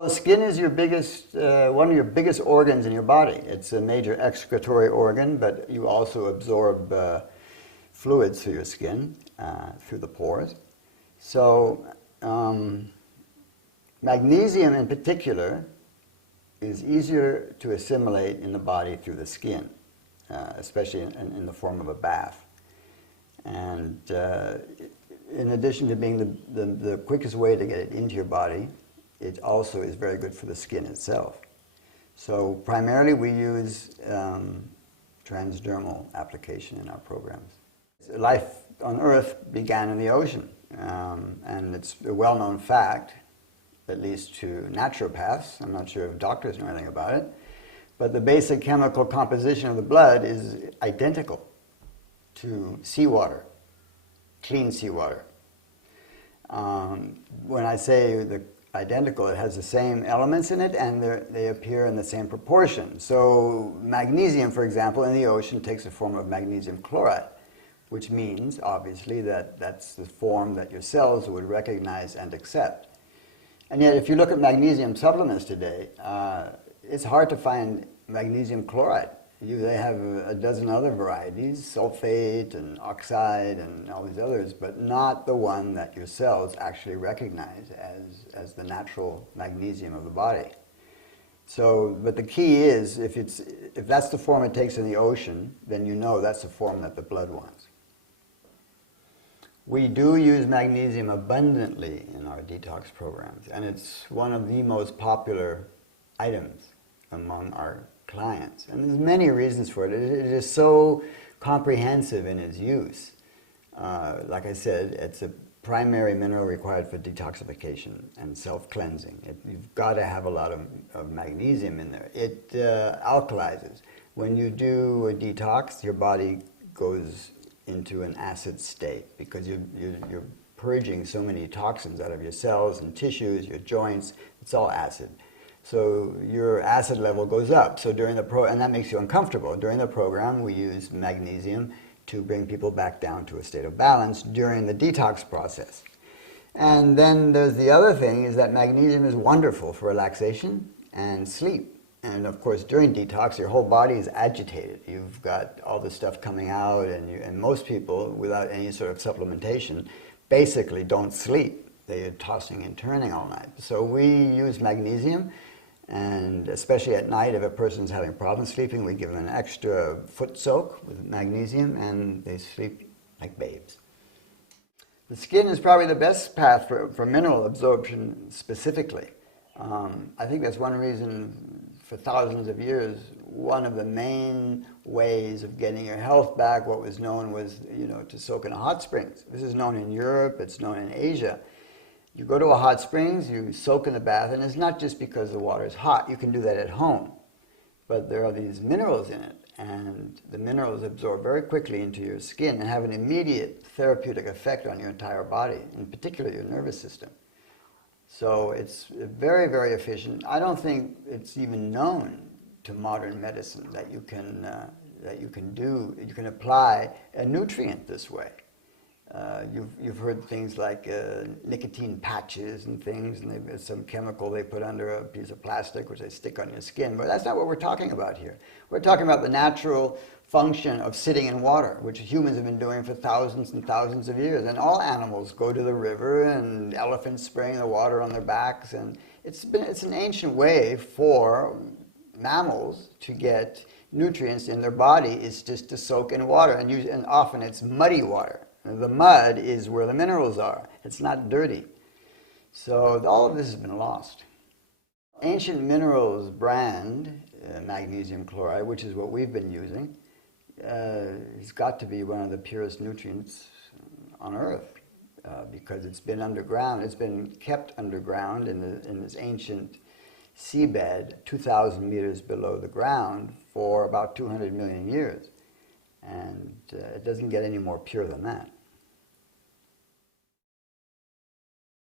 The skin is your biggest, one of your biggest organs in your body. It's a major excretory organ, but you also absorb fluids through your skin, through the pores. So magnesium in particular is easier to assimilate in the body through the skin, especially in the form of a bath. And in addition to being the quickest way to get it into your body, it also is very good for the skin itself. So primarily we use transdermal application in our programs. Life on Earth began in the ocean, and it's a well-known fact, at least to naturopaths. I'm not sure if doctors know anything about it, but the basic chemical composition of the blood is identical to seawater, clean seawater. When I say the identical, it has the same elements in it, and they appear in the same proportion. So magnesium, for example, in the ocean takes the form of magnesium chloride, which means, obviously, that that's the form that your cells would recognize and accept. And yet, if you look at magnesium supplements today, it's hard to find magnesium chloride. They have a dozen other varieties, sulfate and oxide and all these others, but not the one that your cells actually recognize as the natural magnesium of the body. So, but the key is, if that's the form it takes in the ocean, then you know that's the form that the blood wants. We do use magnesium abundantly in our detox programs, and it's one of the most popular items among our clients. And there's many reasons for it. It is so comprehensive in its use. Like I said, it's a primary mineral required for detoxification and self-cleansing. You've got to have a lot of magnesium in there. It alkalizes. When you do a detox, your body goes into an acid state because you're purging so many toxins out of your cells and tissues, your joints. It's all acid. So your acid level goes up. So during and that makes you uncomfortable. During the program, we use magnesium to bring people back down to a state of balance during the detox process. And then there's the other thing, is that magnesium is wonderful for relaxation and sleep. And of course, during detox, your whole body is agitated. You've got all this stuff coming out, and most people, without any sort of supplementation, basically don't sleep. They are tossing and turning all night. So we use magnesium, and especially at night, if a person's having problems sleeping, we give them an extra foot soak with magnesium, and they sleep like babes. The skin is probably the best path for mineral absorption specifically. I think that's one reason, for thousands of years, one of the main ways of getting your health back, what was known was, to soak in a hot springs. This is known in Europe, it's known in Asia. You go to a hot springs, you soak in the bath, and it's not just because the water is hot. You can do that at home. But there are these minerals in it, and the minerals absorb very quickly into your skin and have an immediate therapeutic effect on your entire body, in particular your nervous system. So it's very, very efficient. I don't think it's even known to modern medicine that you can apply a nutrient this way. You've heard things like nicotine patches and things, and there's some chemical they put under a piece of plastic which they stick on your skin, but that's not what we're talking about here. We're talking about the natural function of sitting in water, which humans have been doing for thousands and thousands of years. And all animals go to the river, and elephants spraying the water on their backs, and it's an ancient way for mammals to get nutrients in their body, is just to soak in water, and often it's muddy water. The mud is where the minerals are. It's not dirty. So all of this has been lost. Ancient Minerals brand, magnesium chloride, which is what we've been using, has got to be one of the purest nutrients on Earth because it's been underground. It's been kept underground in this ancient seabed, 2,000 meters below the ground, for about 200 million years. And it doesn't get any more pure than that.